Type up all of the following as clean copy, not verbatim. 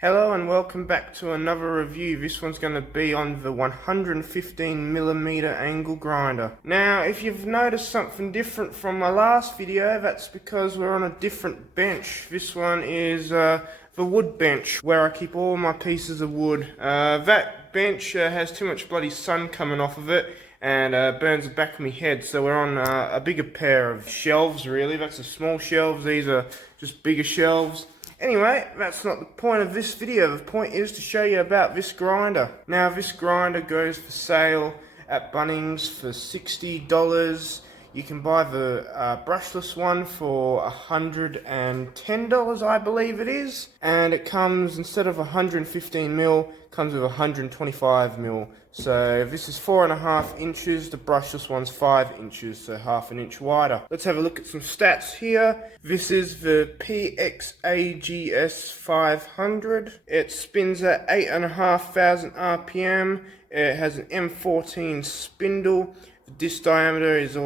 Hello and welcome back to another review. This one's going to be on the 115mm angle grinder. Now, if you've noticed something different from my last video, that's because we're on a different bench. This one is the wood bench, where I keep all my pieces of wood. That bench has too much bloody sun coming off of it and burns the back of my head, so we're on a bigger pair of shelves, really. That's the small shelves, these are just bigger shelves. Anyway, that's not the point of this video. The point is to show you about this grinder. Now, this grinder goes for sale at Bunnings for $60. You can buy the brushless one for $110, I believe it is. And it comes, instead of 115mm, comes with 125mm. So this is 4.5 inches, the brushless one's 5 inches, so half an inch wider. Let's have a look at some stats here. This is the PXAGS 500. It spins at 8,500 RPM. It has an M14 spindle. The disc diameter is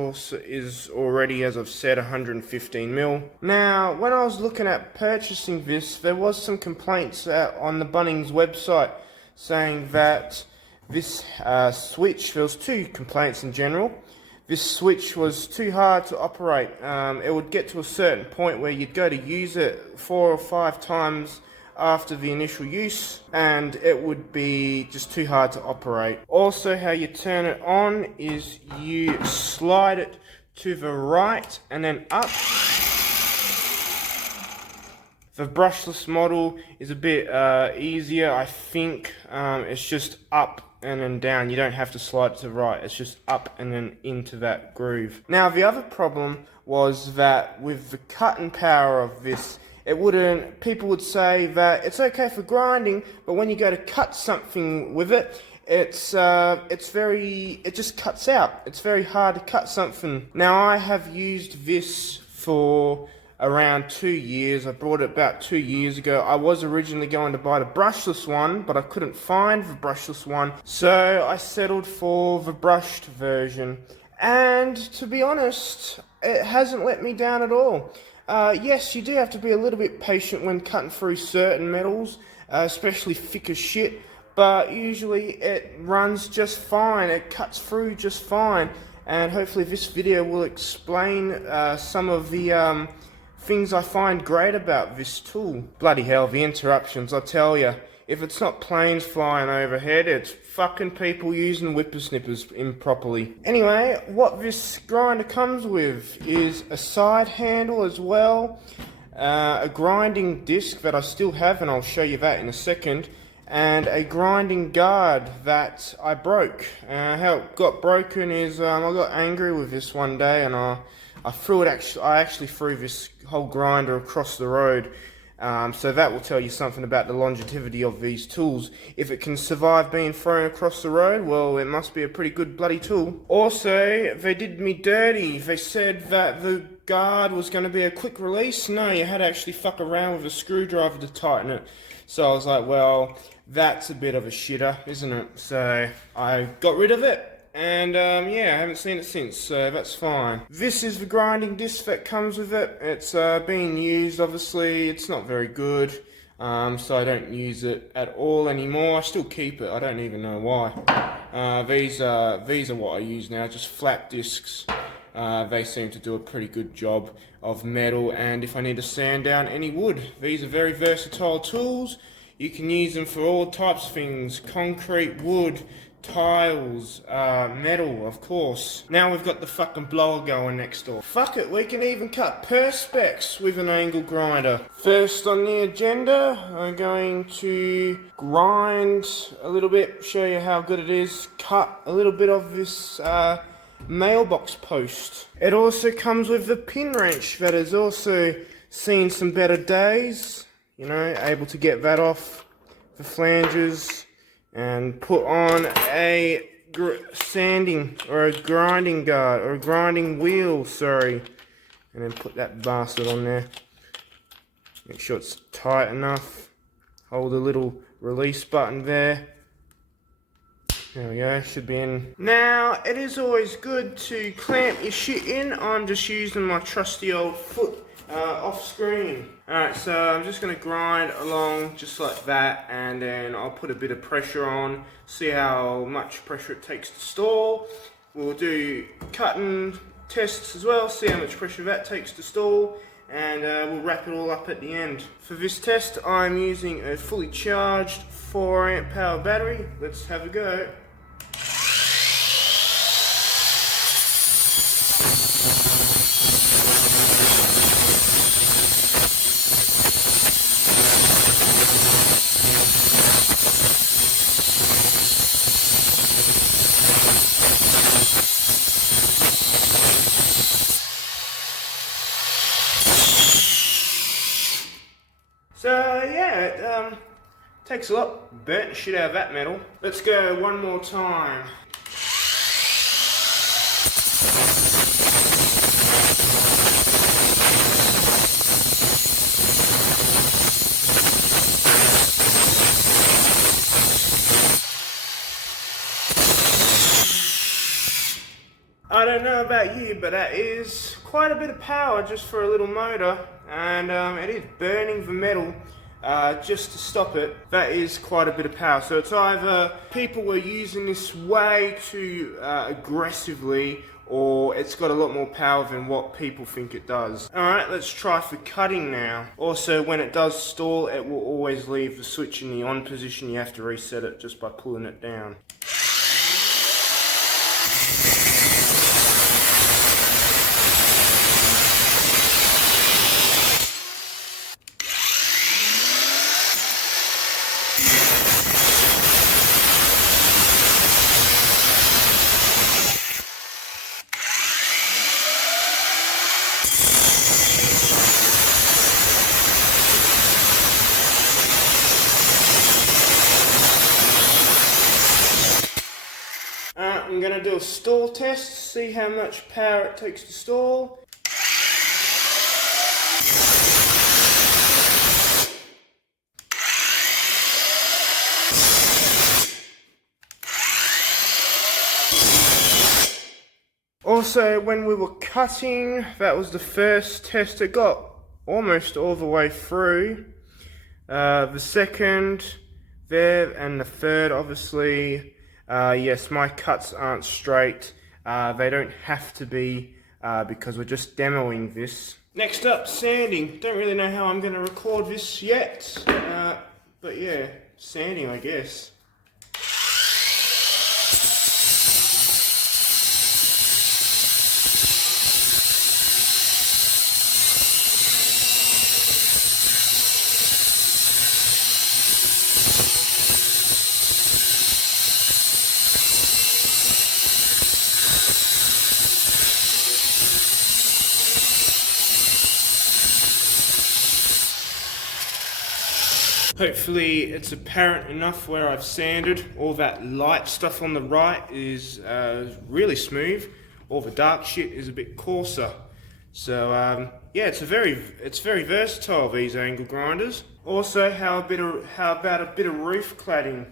already, as I've said, 115mm. Now, when I was looking at purchasing this, there was some complaints on the Bunnings website saying that this switch, there was two complaints in general. This switch was too hard to operate. It would get to a certain point where you'd go to use it 4 or 5 times after the initial use, and it would be just too hard to operate. Also, how you turn it on is you slide it to the right and then up. The brushless model is a bit easier, I think. It's just up and then down. You don't have to slide it to the right. It's just up and then into that groove. Now, the other problem was that with the cutting power of this, people would say that it's okay for grinding, but when you go to cut something with it, it just cuts out. It's very hard to cut something. Now, I have used this for around 2 years. I bought it about 2 years ago. I was originally going to buy the brushless one, but I couldn't find the brushless one, so I settled for the brushed version. And to be honest, it hasn't let me down at all. Yes, you do have to be a little bit patient when cutting through certain metals, especially thicker shit, but usually it runs just fine. It cuts through just fine, and hopefully this video will explain some of the things I find great about this tool. Bloody hell, the interruptions, I tell ya. If it's not planes flying overhead, it's fucking people using whippersnippers improperly. Anyway, what this grinder comes with is a side handle as well, a grinding disc that I still have, and I'll show you that in a second, and a grinding guard that I broke. How it got broken is I got angry with this one day, and I actually threw this whole grinder across the road. So that will tell you something about the longevity of these tools. If it can survive being thrown across the road, well, it must be a pretty good bloody tool. Also, they did me dirty. They said that the guard was going to be a quick release. No, you had to actually fuck around with a screwdriver to tighten it. So I was like, well, that's a bit of a shitter, isn't it? So I got rid of it. And yeah, I haven't seen it since, so that's fine. This is the grinding disc that comes with it. It's being used, obviously. It's not very good, so I don't use it at all anymore. I still keep it. I don't even know why. These are what I use now, just flat discs. They seem to do a pretty good job of metal, and if I need to sand down any wood, these are very versatile tools. You can use them for all types of things: concrete, wood, tiles, metal, of course. Now we've got the fucking blower going next door. Fuck it, we can even cut perspex with an angle grinder. First on the agenda, I'm going to grind a little bit, show you how good it is, cut a little bit of this mailbox post. It also comes with the pin wrench that has also seen some better days. You know, able to get that off the flanges and put on a sanding or a grinding guard or a grinding wheel, sorry, and then put that bastard on there. Make sure it's tight enough. Hold the little release button there. There we go, should be in. Now, it is always good to clamp your shit in. I'm just using my trusty old foot off screen. Alright, so I'm just going to grind along just like that, and then I'll put a bit of pressure on, see how much pressure it takes to stall. We'll do cutting tests as well, see how much pressure that takes to stall, and we'll wrap it all up at the end. For this test, I'm using a fully charged 4 amp power battery. Let's have a go. So yeah, it takes a lot, burnt the shit out of that metal. Let's go one more time. I don't know about you, but that is quite a bit of power just for a little motor, and it is burning the metal just to stop it. That is quite a bit of power. So it's either people were using this way too aggressively, or it's got a lot more power than what people think it does. Alright, let's try for cutting now. Also, when it does stall, it will always leave the switch in the on position. You have to reset it just by pulling it down. I'm going to do a stall test, see how much power it takes to stall. Also, when we were cutting, that was the first test. It got almost all the way through. The second there and the third, obviously, yes, my cuts aren't straight. They don't have to be because we're just demoing this. Next up, sanding. Don't really know how I'm going to record this yet, but yeah, sanding, I guess. Hopefully it's apparent enough where I've sanded. All that light stuff on the right is really smooth. All the dark shit is a bit coarser. So yeah, it's very versatile, these angle grinders. Also, how about a bit of roof cladding?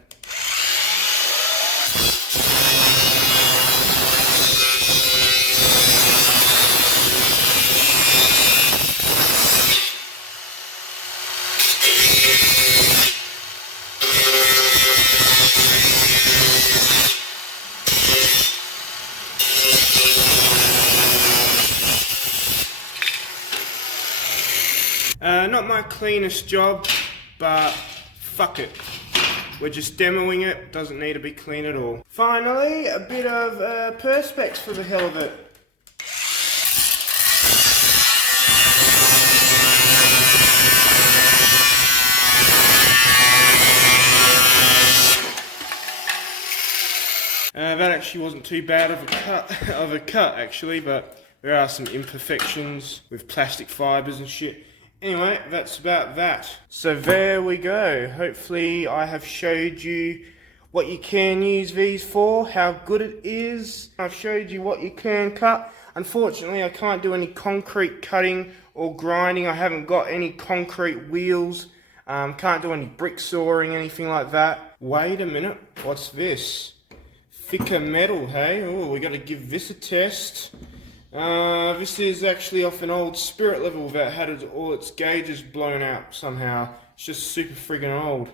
Not my cleanest job, but fuck it. We're just demoing it, doesn't need to be clean at all. Finally, a bit of perspex for the hell of it. That actually wasn't too bad of a cut actually, but there are some imperfections with plastic fibers and shit. Anyway, that's about that. So there we go. Hopefully I have showed you what you can use these for, how good it is. I've showed you what you can cut. Unfortunately, I can't do any concrete cutting or grinding. I haven't got any concrete wheels. Can't do any brick sawing, anything like that. Wait a minute, what's this? thicker metal, hey? Oh, we got to give this a test. This is actually off an old Spirit level that had all its gauges blown out somehow. It's just super friggin' old.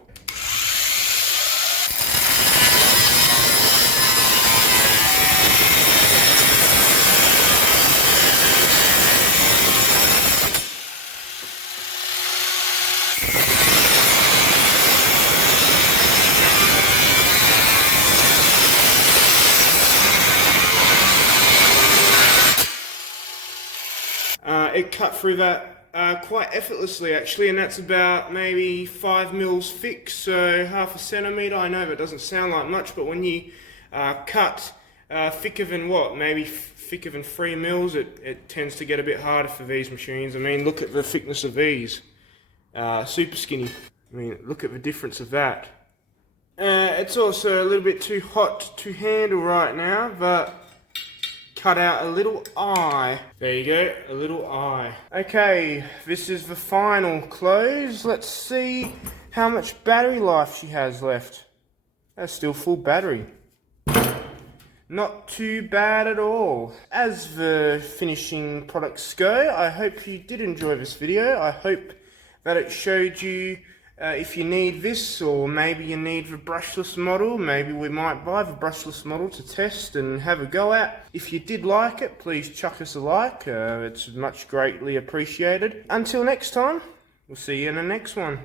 It cut through that quite effortlessly actually, and that's about maybe 5 mils thick, so half a centimetre. I know that doesn't sound like much, but when you cut thicker than what, maybe thicker than 3 mils, it tends to get a bit harder for these machines. I mean, look at the thickness of these. Super skinny. I mean, look at the difference of that. It's also a little bit too hot to handle right now, but cut out a little eye. There you go, a little eye. Okay, this is the final close. Let's see how much battery life she has left. That's still full battery. Not too bad at all. As the finishing products go, I hope you did enjoy this video. I hope that it showed you if you need this, or maybe you need the brushless model. Maybe we might buy the brushless model to test and have a go at. If you did like it, please chuck us a like. It's much greatly appreciated. Until next time, we'll see you in the next one.